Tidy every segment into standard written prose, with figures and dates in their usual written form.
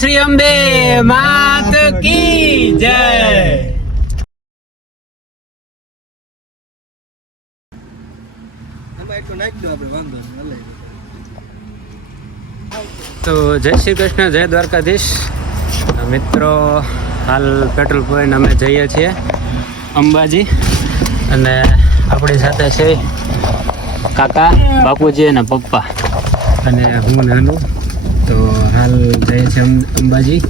શ્રી અંબે માત કી જય. તો જય શ્રી કૃષ્ણ, જય દ્વારકાધીશ. મિત્રો હાલ પેટ્રોલ પોઈન્ટ અમે જઈએ છીએ અંબાજી, અને આપણી સાથે છે કાકા, બાપુજી અને પપ્પા અને હું નાનું. તો હાલ જઈએ છીએ અંબાજી.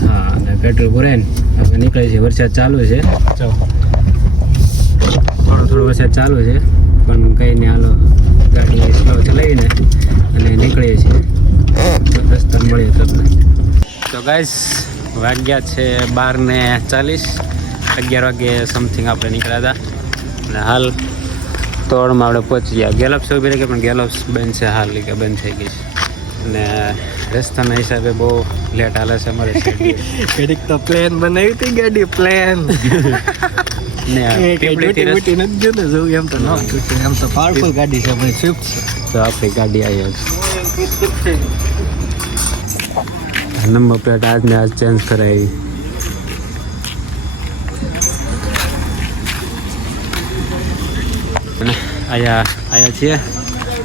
હા, અને પેટ્રોલ પુરાઈને હવે નીકળે છે. વરસાદ ચાલુ છે, થોડો વરસાદ ચાલુ છે, પણ કંઈ નહીં, હાલો ગાડી સ્લો ચલાવીને અને નીકળીએ છીએ. રસ્તા મળીએ તમને. તો ગાઈસ વાગ્યા છે 12:40, 11 વાગે સમથિંગ આપણે નીકળ્યા હતા, અને હાલ તોડમાં આપણે પહોંચી ગયા. ગેલોપ્સ ઉભી રહી ગઈ, પણ ગેલોપ્સ બંધ છે હાલ, કે બંધ થઈ ગઈ છે. અને રસ્તાના હિસાબે બહુ લેટ હાલે છે અમારે. ઘડીક તો પ્લેન બનાવી હતી, ગાડી પ્લેન પાવરફુલ ગાડી છે ભાઈ, સ્વિફ્ટ છે. તો આપણી ગાડી આવી છે. નંબર પ્લેટ આજને આજ ચેન્જ કરાવી. આયા છીએ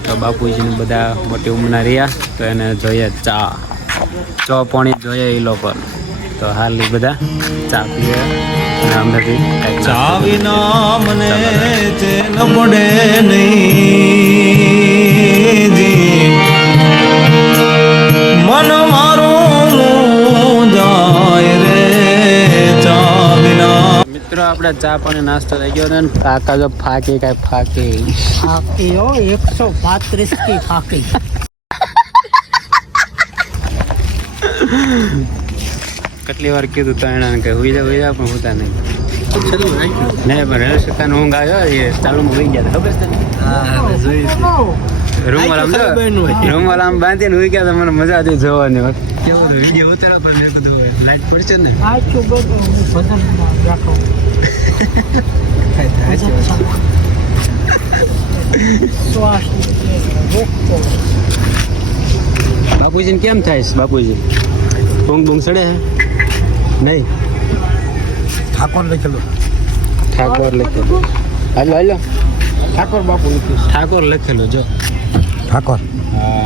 તો બાપુજીને બધા મોટી ઉંમરના રહ્યા, તો એને જોઈએ ચા પાણી જોઈએ એ લોકો. તો હાલ એ બધા ચા પીએ, અને અમે બી ચા વિના મને ચેન પડે નહીં, મન મારું જાય રે ચા વિના. મિત્રો આપણે ચા પાણી નાસ્તો થઈ ગયો ને કાકા જો ફાકી 135 की फाकी. કેટલી વાર કીધું તો એને કે હુઈ જા પણ હોતા નહીં. નહીં પણ રેલ સત્તાનો ઊંઘ આવ્યો, એ ચાલુમાં હોઈ ગયા ખબર છે. રૂમવાળા આમ બાંધીને હોઈ ગયા. મને મજા હતી જોવાની. કેવો હતો વિડીયો ઉતારા, પણ મેં કીધું લાઈટ પડશે ને. બાપુજીને કેમ થાય છે? બાપુજી ઊંઘ બૂંઘ ચડે હે? નહીં. ઠાકોર લખેલું. હાલો ઠાકોર બાપુ લખ્યું. ઠાકોર લખેલો જો. ઠાકોર. હા.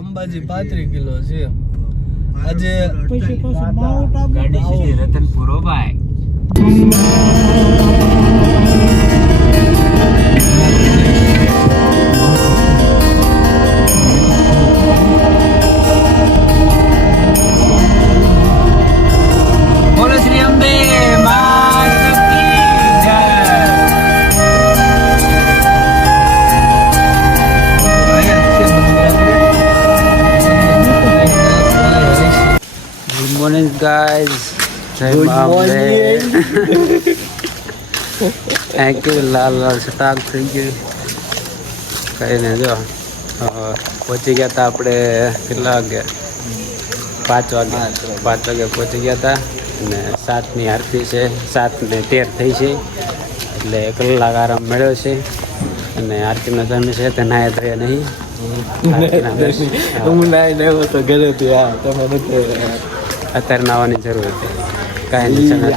અંબાજી 35 કિલો છે આજે. ગાડી છે રતનપુરો ભાઈ. બોલો શ્રી અંબે માત કી જય. Good morning guys. Good morning. Thank you. Lal stock થઈ ગયું. કઈ ને જો પહોંચી ગયા હતા આપણે કેટલા વાગે? 5 વાગે પહોંચી ગયા હતા, અને 7ની આરતી છે. 7:13 થઈ છે, એટલે કલાક આરામ મળ્યો છે. અને આરતીનો સમય છે તે નાયા ધોયા નહીં. અત્યારે નાવાની જરૂર હતી, કાંઈ નથી.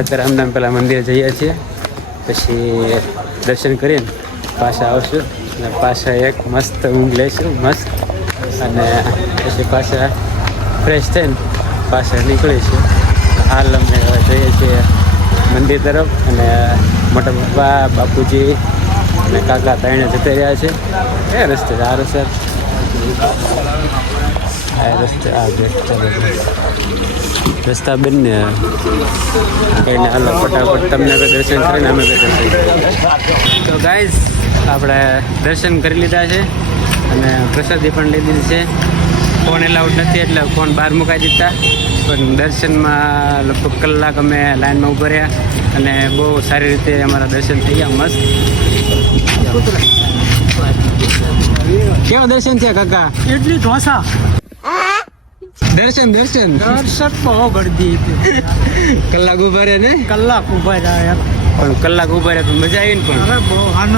અત્યારે અમને પેલા મંદિરે જઈએ છીએ, પછી દર્શન કરીને પાછા આવશું, અને પાછા એક મસ્ત ઊંઘ લઈશું મસ્ત, અને પછી પાછા ફ્રેશ થઈને પાછા નીકળીશું. હાલ અમે જઈએ છીએ મંદિર તરફ, અને મોટા પપ્પા, બાપુજી અને કાકા ત્રણે જતા રહ્યા છે. એ રસ્તે આ રસ્તે રસ્તા બંને કહીને હાલો ફટાફટ તમને દર્શન કરીને અમે દર્શન. તો ગાઈઝ આપણે દર્શન કરી લીધા છે, અને પ્રસાદી પણ લઈ લીધી છે. ફોન એલાઉડ નથી એટલે ફોન બહાર મુકાઈ દીધા. પણ દર્શનમાં લગભગ કલાક અમે લાઈનમાં ઊભા રહ્યા અને બહુ સારી રીતે અમારા દર્શન થઈ ગયા મસ્ત. કેવા દર્શન છે કાકા? इडली डोसा દર્શન દર્શન दर्शक बહુ ગળદી હતી. કલાક ઊભા રહ્યા ને? કલાક ઉભા રહ્યા પણ કલાક ઊભા રહ્યા તો મજા આવી ને. પણ અરે બહુ આનંદ.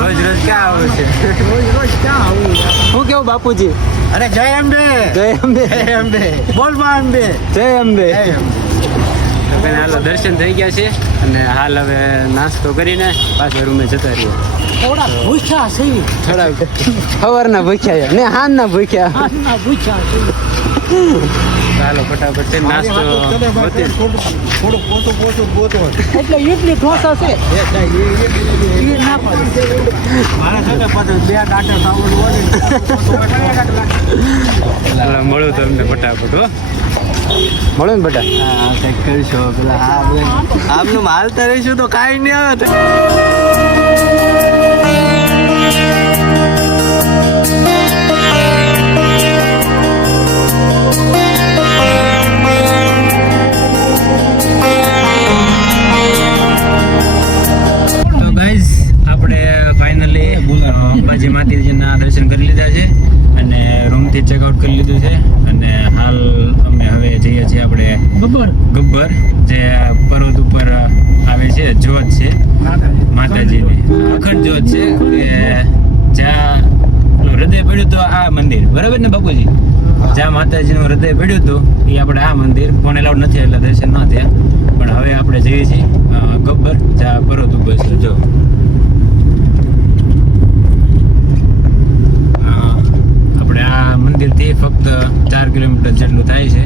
રોજ રોજ ક્યાં આવે છે? રોજ રોજ ક્યાં આવું? શું કેવું બાપુજી? અરે જય અંબે, જય અંબે, જય અંબે, બોલ માં અંબે, જય અંબે. જય અંબે. તો બેન હાલો દર્શન થઈ ગયા છે અને હાલ હવે નાસ્તો કરીને પાછા રૂમે જતા રહીએ. થોડા ભૂખ્યા છે, થોડા સવારના ભૂખ્યા ને હાંજના ભૂખ્યા. આજના ભૂખ્યા છે. ચાલો ફટાફટ છે નાસ્તો ગોતી. થોડું પોતું ગોતો. એટલે ઇડલી ઢોસા છે એ ના પડે. મારા સાથે પાછું 2 કાંટા સાવણ હોય ચાલો મળું તમને ફટાફટ હો. મળું ને બટા? હા કંઈક કરીશું પેલા આપનું હાલતા રહીશું તો કાંઈ નહીં આવે. તો ગાઈઝ આપણે ફાઇનલી અંબાજી માતાજીના દર્શન કરી લીધા છે અને રૂમથી ચેકઆઉટ કરી લીધું છે અને હાલ અમે હવે જઈએ છીએ આપણે ગબ્બર જે પર્વત ઉપર આવે છે. જ્યોત છે માતાજીની, અખંડ જ્યોત છે કે જ્યાં હૃદય પડ્યું તો આ મંદિર, બરાબર ને બાપુજી? જ્યાં માતાજીનું હૃદય પડ્યું હતું એ આપણે આ મંદિર. ફોન એલાઉડ નથી એટલે દર્શન ન થયા. પણ હવે આપણે જઈએ છીએ ગબ્બર જ્યાં પર્વત ઉપર છે. જો આપણે આ મંદિરથી ફક્ત 4 કિલોમીટર જેટલું થાય છે.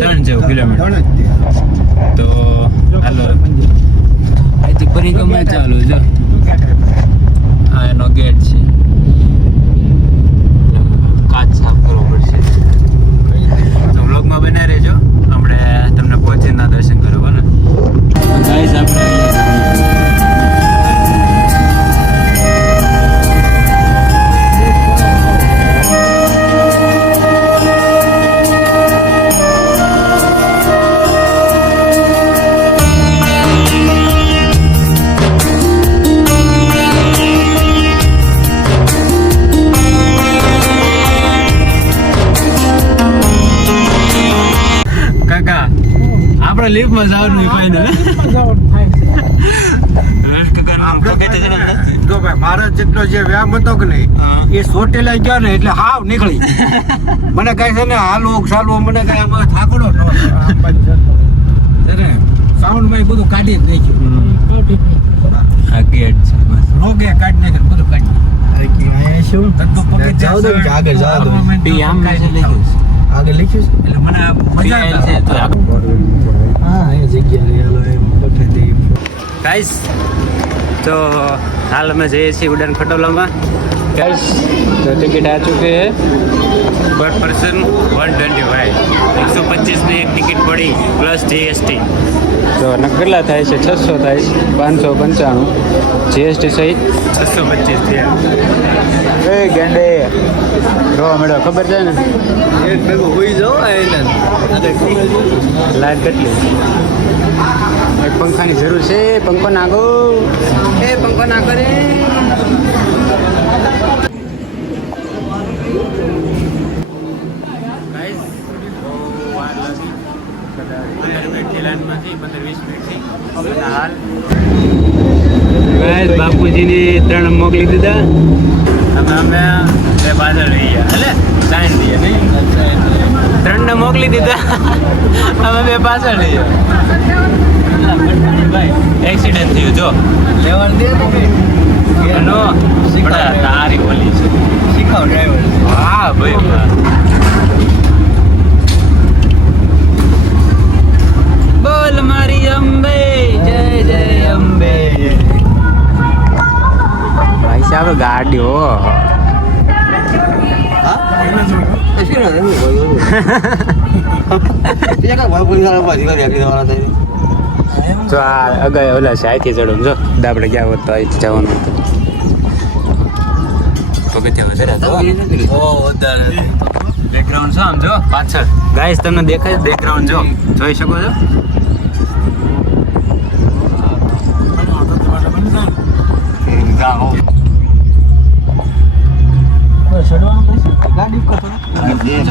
3 જેવું કિલોમીટર. તો હાલો અહીંથી પરિક્રમા ચાલુ. જો આ એનો ગેટ છે. કાચ સાફ કરવો પડશે. તો વ્લોગમાં બન્યા રહેજો. આપણે તમને પહોંચીને દર્શન કરો ને ગાઈસ. આપણે આપણે લિફ્ટમાં જવાનું ફાઇનલ. જો ભાઈ મારા જેટલો જે વ્યાયામ હતો કે નહીં એ સોટેલા ગયા ને એટલે હાવ નીકળી. મને કઈ છે ને હાલવું ચાલવું મને કઈ આમાં થાકડો સાઉન્ડ માં બધું કાઢી જ નાખ્યું. આ ગેટ છે બસ. રોગે કાઢી નાખ્યું બધું કાઢી. શું ધંધો પગે આગળ આગળ લખ્યું છે એટલે મને મજા આવે છે. હા એ જગ્યા ગાઈસ તો હાલ અમે જઈએ છીએ ઉડાન ખટોલામાં. ગાઈસ તો ટિકિટ આ ચૂકી છે પર પર્સન 125. 125 ની એક ટિકિટ પડી પ્લસ જીએસટી. તો કેટલા થાય છે? 600 થાય છે. 595 જીએસટી સહિત 625 થયા. એ ગેંડે જોવા મળ્યો ખબર છે ને? એક ભેગું હોઈ જાઓ લાઈટ કેટલી? એક પંખાની જરૂર છે. પંખો નાખો. એ પંખો નાખો રે. બાપુજીની 3 મોકલી દીધા. અમે 2 પાછળ રહી ગયા. એટલે સાઈન દઈએ નહીં, 3 ને મોકલી દીધા. અમે 2 પાછળ રહી ગયા. એક્સિડન્ટ થયું જો લેવલ દે એનો બડા તારી ઓલી છે. શીખાવ ડ્રાઈવર. હા ભાઈ વાહ. બોલ મારી અંબે જય જય અંબે. ભાઈ સાહેબ ગાડી હો. તો આ અગાય ઓલા છે અહીંથી ચડું. જો આપણે ગયા હોત તો અહીંથી જવાનું હતું. પગથિયા વધારે હતો. ઓ વધારે બેકગ્રાઉન્ડ છો આમ જો પાછળ ગાઈસ તમને દેખાય બેકગ્રાઉન્ડ જો જોઈ શકો છો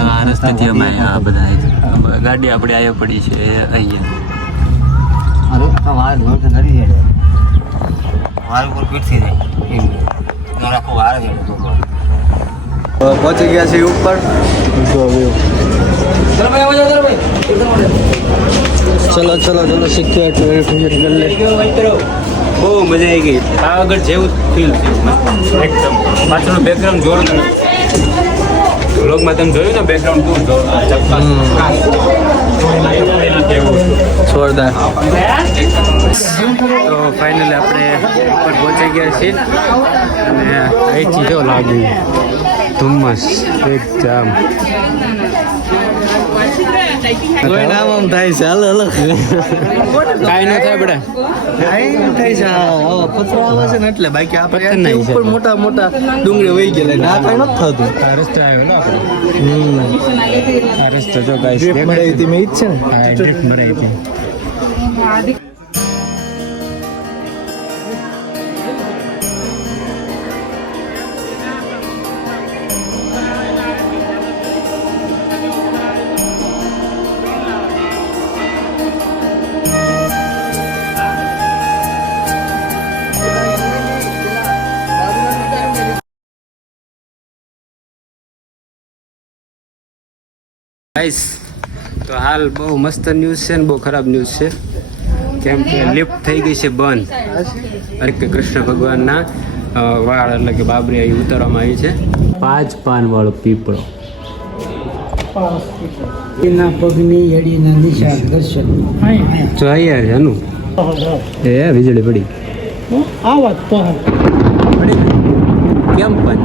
આ રસ્તેથી અમે આ બધા ગાડી આપણે આવ્યા પડી છે પહોંચી ગયા છીએ ઉપર ચલો ચલો ચલો સિક્યોરિટી બહુ મજા આવી ગઈ આગળ જેવું ફીલ થયું એકદમ પાછળનું બેકગ્રાઉન્ડ જોરદાર વ્લોગમાં તમે જોયું ને બેકગ્રાઉન્ડ બહુ જોરદાર જોરદાર તો ફાઇનલી આપણે ઉપર પહોંચી ગયા છીએ અને અહીંથી જો લાગ્યું ધુમ્મસ એકદમ કોઈ નામ આમ થાય છે હાલો હાલો કાંઈ ન થાય બધા થાય છે આવા પથરા આવે છે ને એટલે બાકી પથ્થર આપણે નહીં છે. ઉપર મોટા મોટા ડુંગળી વહી ગયેલા ના કાંઈ નથી થતું આ રસ્તો આવ્યો ને આપણે આ રસ્તો જો ગાઈસ ડ્રીપ મરાઈ હતી મેં ઈ જ છે ને હા ડ્રીપ મરાઈ હતી ગાઈસ તો હાલ બહુ મસ્ત ન્યૂઝ છે ને બહુ ખરાબ ન્યૂઝ છે કેમ કે લિફ્ટ થઈ ગઈ છે બંધ હરે કે કૃષ્ણ ભગવાનના વાળ એટલે કે બાબરી અહીં ઉતારવામાં આવી છે 5 પાન વાળો પીપળો એના પગની યડીના નિશાન દર્શન જો યાર જાનું એ વીજળી પડી આ વાત પડી ને? કેમ પણ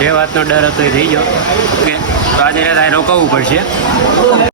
જે વાતનો ડર હતો એ થઈ ગયો ઓકે તો આજે રાત અહીં રોકાવવું પડશે